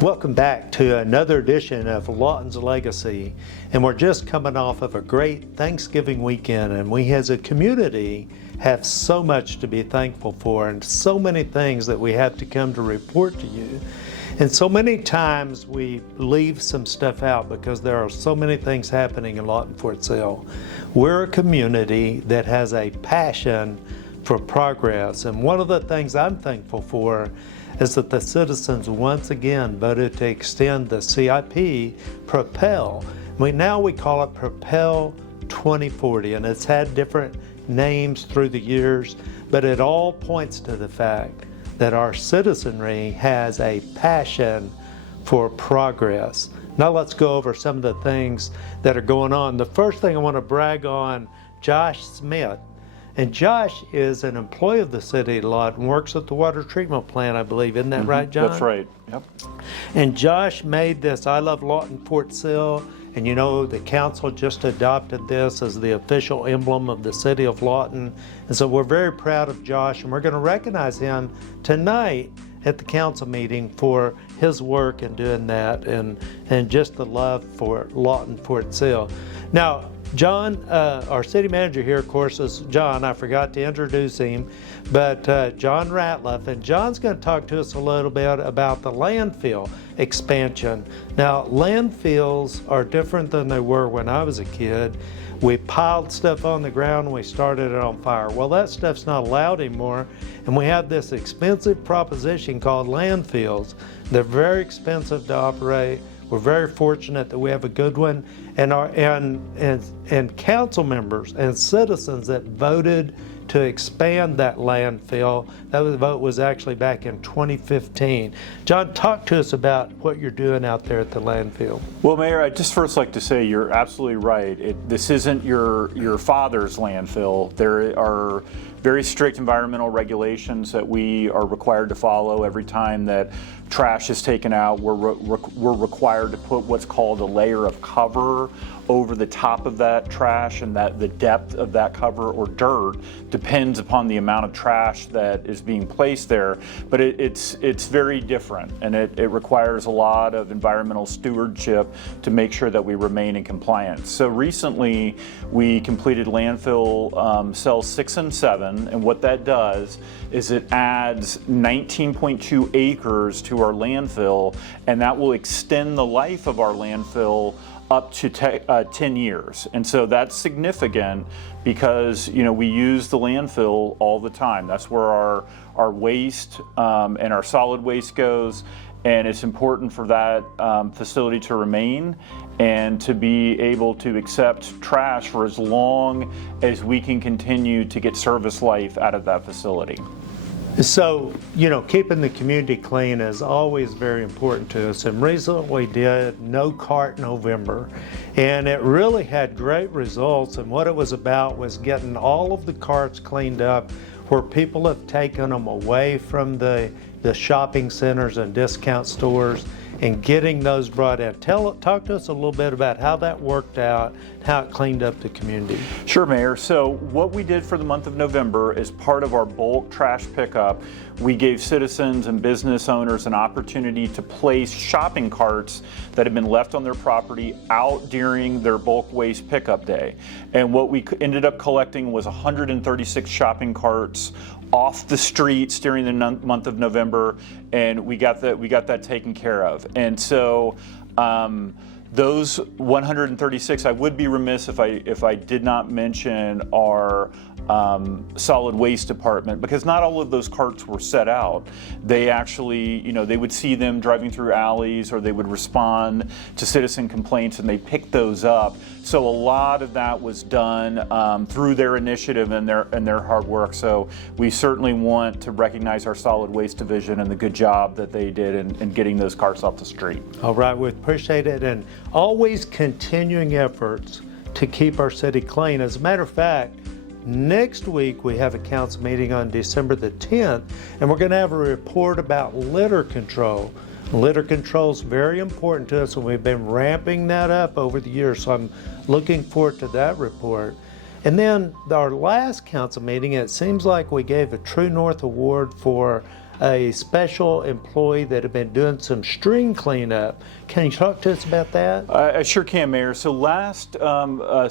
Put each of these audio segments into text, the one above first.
Welcome back to another edition of Lawton's Legacy, and we're just coming off of a great Thanksgiving weekend, and we as a community have so much to be thankful for and so many things that we have to come to report to you. And so many times we leave some stuff out because there are so many things happening in Lawton Fort Sill. We're a community that has a passion for progress, and one of the things I'm thankful for is that the citizens once again voted to extend the CIP Propel. Now we call it Propel 2040, and it's had different names through the years, but it all points to the fact that our citizenry has a passion for progress. Now let's go over some of the things that are going on. The first thing I want to brag on, Josh Smith. And Josh is an employee of the City of Lawton, works at the water treatment plant, I believe. Isn't that right, John? That's right, yep. And Josh made this I Love Lawton Fort Sill, and you know the council just adopted this as the official emblem of the City of Lawton. And so we're very proud of Josh, and we're going to recognize him tonight at the council meeting for his work in doing that and just the love for Lawton Fort Sill. Now, John, our city manager here, of course, is John. I forgot to introduce him, but John Ratliff, and John's going to talk to us a little bit about the landfill expansion. Now, landfills are different than they were when I was a kid. We piled stuff on the ground and we started it on fire. Well, that stuff's not allowed anymore, and we have this expensive proposition called landfills. They're very expensive to operate. We're very fortunate that we have a good one, and council members and citizens that voted to expand that landfill. That vote was actually back in 2015. John, talk to us about what you're doing out there at the landfill. Well, Mayor, I'd just first like to say you're absolutely right. This isn't your father's landfill. There are very strict environmental regulations that we are required to follow every time that trash is taken out. We're required to put what's called a layer of cover over the top of that trash, and that the depth of that cover or dirt depends upon the amount of trash that is being placed there. But it's very different, and it requires a lot of environmental stewardship to make sure that we remain in compliance. So recently we completed landfill cells 6 and 7, and what that does is it adds 19.2 acres to our landfill, and that will extend the life of our landfill up to 10 years. And so that's significant because we use the landfill all the time. That's where our waste and our solid waste goes, and it's important for that facility to remain and to be able to accept trash for as long as we can continue to get service life out of that facility. So, keeping the community clean is always very important to us. And recently we did No Cart November, and it really had great results. And what it was about was getting all of the carts cleaned up where people have taken them away from the shopping centers and discount stores and getting those brought in. Talk to us a little bit about how that worked out, how it cleaned up the community. Sure, Mayor. So what we did for the month of November is part of our bulk trash pickup. We gave citizens and business owners an opportunity to place shopping carts that had been left on their property out during their bulk waste pickup day. And what we ended up collecting was 136 shopping carts off the streets during the month of November, and we got that taken care of. And so those 136, I would be remiss if I did not mention our solid waste department, because not all of those carts were set out. They actually, they would see them driving through alleys, or they would respond to citizen complaints, and they picked those up. So a lot of that was done through their initiative and their hard work. So we certainly want to recognize our solid waste division and the good job that they did in getting those carts off the street. All right, we appreciate it, and always continuing efforts to keep our city clean. As a matter of fact, next week we have a council meeting on December the 10th, and we're going to have a report about litter control. Litter control is very important to us, and we've been ramping that up over the years, so I'm looking forward to that report. And then our last council meeting, it seems like we gave a True North Award for a special employee that had been doing some stream cleanup. Can you talk to us about that? I sure can, Mayor. So last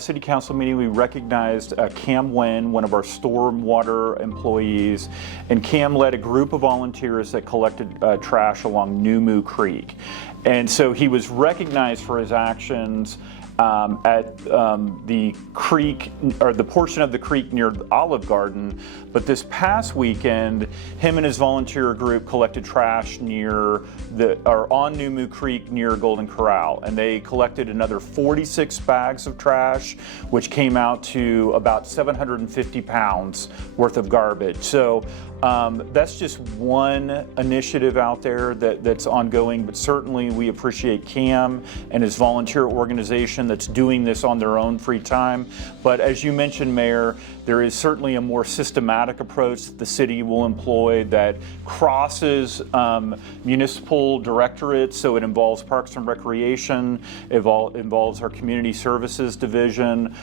City Council meeting, we recognized Cam Nguyen, one of our stormwater employees, and Cam led a group of volunteers that collected trash along New Moo Creek. And so he was recognized for his actions at the creek, or the portion of the creek near the Olive Garden. But this past weekend, him and his volunteer group collected trash on New Moo Creek near Golden Corral. And they collected another 46 bags of trash, which came out to about 750 pounds worth of garbage. So that's just one initiative out there that's ongoing, but certainly we appreciate Cam and his volunteer organization that's doing this on their own free time. But as you mentioned, Mayor, there is certainly a more systematic approach that the city will employ that crosses municipal directorates. So it involves Parks and Recreation, involves our Community Services Division.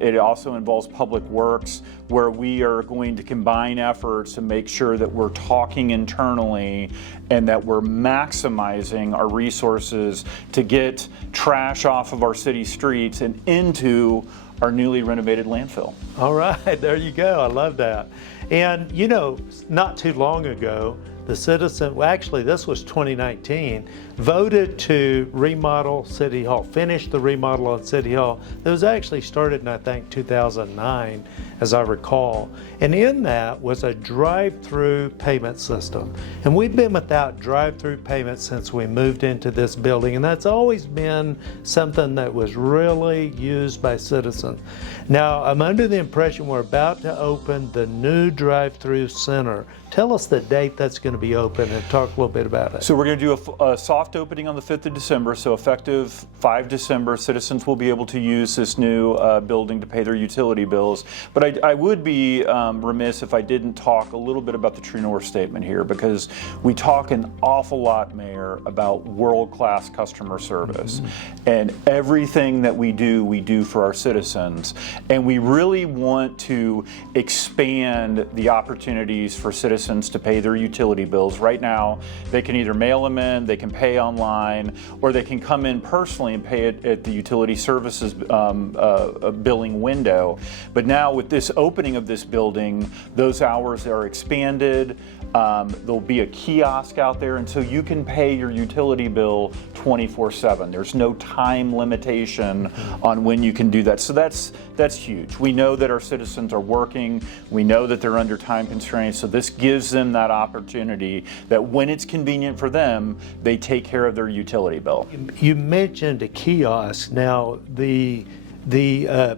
It also involves Public Works, where we are going to combine efforts to make sure that we're talking internally and that we're maximizing our resources to get trash off of our city streets and into our newly renovated landfill. All right, there you go. I love that. And you know, not too long ago, the citizen, well, actually this was 2019, voted to remodel City Hall, finish the remodel on City Hall. It was actually started in, I think, 2009, as I recall. And in that was a drive-through payment system. And we've been without drive-through payments since we moved into this building. And that's always been something that was really used by citizens. Now, I'm under the impression we're about to open the new drive-through center. Tell us the date that's going to be open and talk a little bit about it. So we're going to do a soft opening on the 5th of December. So effective 5 December, citizens will be able to use this new building to pay their utility bills. But I would be remiss if I didn't talk a little bit about the True North statement here, because we talk an awful lot, Mayor, about world-class customer service. Mm-hmm. And everything that we do for our citizens. And we really want to expand the opportunities for citizens to pay their utility bills. Right now, they can either mail them in, they can pay online, or they can come in personally and pay it at the utility services billing window. But now with this opening of this building, those hours are expanded. There'll be a kiosk out there, and so you can pay your utility bill 24/7. There's no time limitation on when you can do that. So that's huge. We know that our citizens are working. We know that they're under time constraints. So this gives them that opportunity that when it's convenient for them, they take care of their utility bill. You mentioned a kiosk. Now, the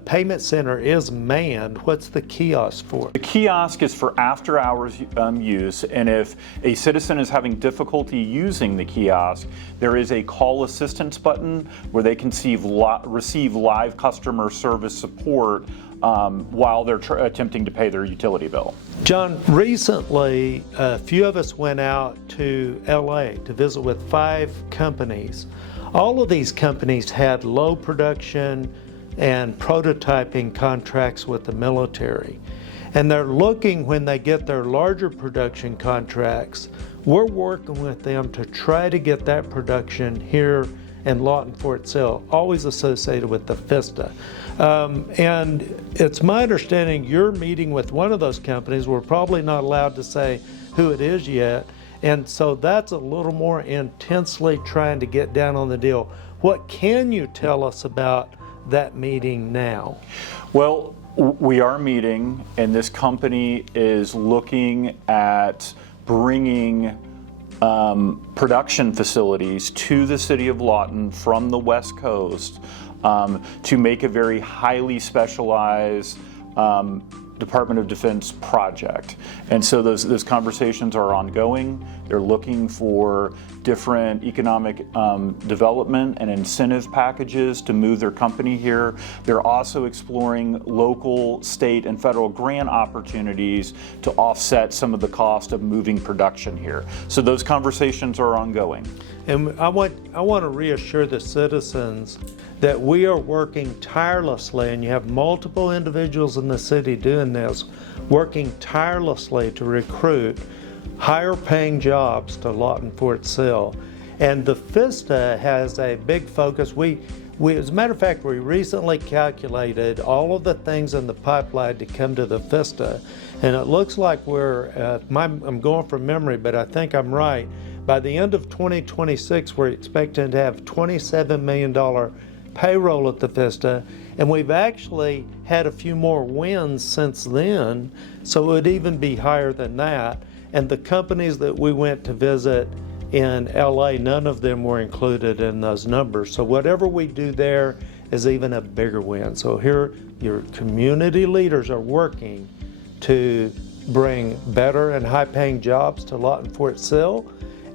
payment center is manned. What's the kiosk for? The kiosk is for after hours use, and if a citizen is having difficulty using the kiosk, there is a call assistance button where they can receive live customer service support while they're attempting to pay their utility bill. John, recently a few of us went out to LA to visit with 5 companies. All of these companies had low production and prototyping contracts with the military. And they're looking, when they get their larger production contracts, we're working with them to try to get that production here in Lawton, Fort Sill, always associated with the FISTA. And it's my understanding you're meeting with one of those companies. We're probably not allowed to say who it is yet. And so that's a little more intensely trying to get down on the deal. What can you tell us about that meeting now? Well, we are meeting, and this company is looking at bringing production facilities to the City of Lawton from the West Coast to make a very highly specialized Department of Defense project. And so those conversations are ongoing. They're looking for different economic development and incentive packages to move their company here. They're also exploring local, state, and federal grant opportunities to offset some of the cost of moving production here. So those conversations are ongoing. And I want to reassure the citizens that we are working tirelessly, and you have multiple individuals in the city doing this, working tirelessly to recruit higher paying jobs to Lawton Fort Sill. And the FISTA has a big focus. As a matter of fact, we recently calculated all of the things in the pipeline to come to the FISTA, and it looks like I'm going from memory, but I think I'm right. By the end of 2026, we're expecting to have $27 million payroll at the FISTA, and we've actually had a few more wins since then, so it would even be higher than that. And the companies that we went to visit in LA, none of them were included in those numbers. So whatever we do there is even a bigger win. So here, your community leaders are working to bring better and high-paying jobs to Lawton Fort Sill,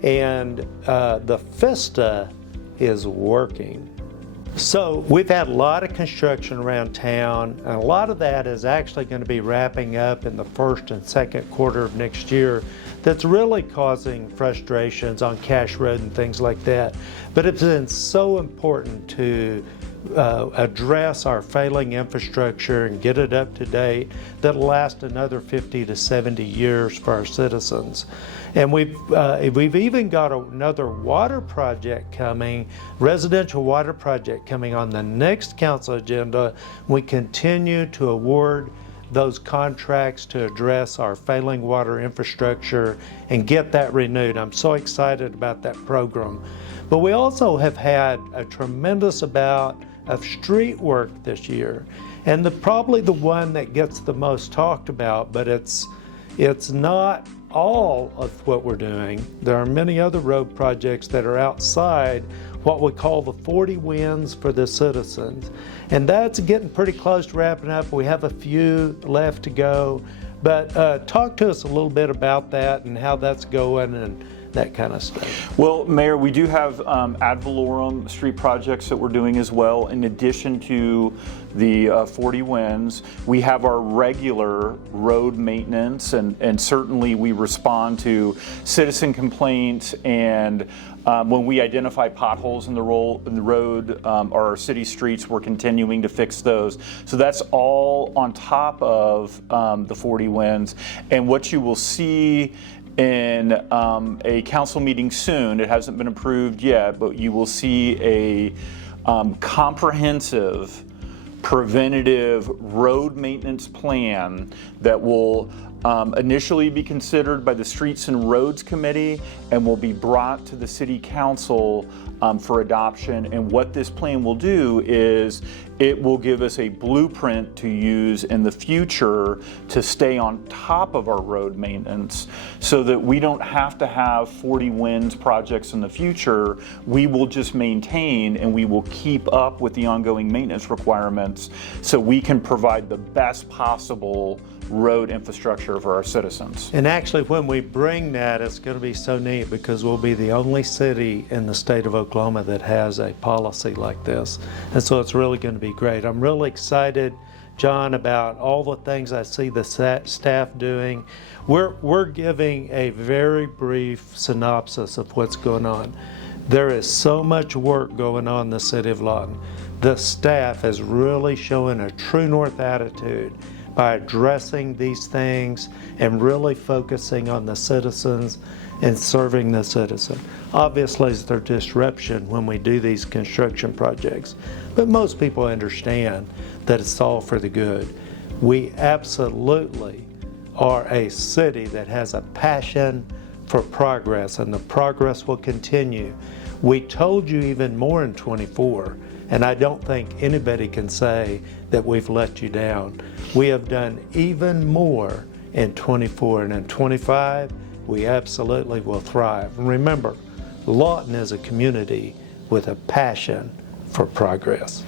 and the FISTA is working. So we've had a lot of construction around town, and a lot of that is actually going to be wrapping up in the first and second quarter of next year. That's really causing frustrations on Cash Road and things like that. But it's been so important to address our failing infrastructure and get it up to date that'll last another 50 to 70 years for our citizens. And we've even got another water project coming, residential water project coming on the next council agenda. We continue to award those contracts to address our failing water infrastructure and get that renewed. I'm so excited about that program. But we also have had a tremendous amount of street work this year. And probably the one that gets the most talked about, but it's not all of what we're doing. There are many other road projects that are outside what we call the 40 wins for the citizens. And that's getting pretty close to wrapping up. We have a few left to go. But talk to us a little bit about that and how that's going and that kind of stuff. Well, Mayor, we do have ad valorem street projects that we're doing as well. In addition to the 40 wins, we have our regular road maintenance, and certainly we respond to citizen complaints, and when we identify potholes in the road or our city streets, we're continuing to fix those. So that's all on top of the 40 wins. And what you will see in a council meeting soon, it hasn't been approved yet, but you will see a comprehensive preventative road maintenance plan that will initially be considered by the Streets and Roads Committee and will be brought to the City Council for adoption. And what this plan will do is it will give us a blueprint to use in the future to stay on top of our road maintenance so that we don't have to have 40 wins projects in the future. We will just maintain and we will keep up with the ongoing maintenance requirements so we can provide the best possible road infrastructure for our citizens. And actually, when we bring that, it's going to be so neat because we'll be the only city in the state of Oklahoma that has a policy like this. And so it's really going to be great. I'm really excited, John, about all the things I see the staff doing. We're giving a very brief synopsis of what's going on. There is so much work going on in the City of Lawton. The staff is really showing a true north attitude by addressing these things and really focusing on the citizens and serving the citizen. Obviously, there's disruption when we do these construction projects, but most people understand that it's all for the good. We absolutely are a city that has a passion for progress, and the progress will continue. We told you even more in 24, and I don't think anybody can say that we've let you down. We have done even more in 24, and in 25, we absolutely will thrive. And remember, Lawton is a community with a passion for progress.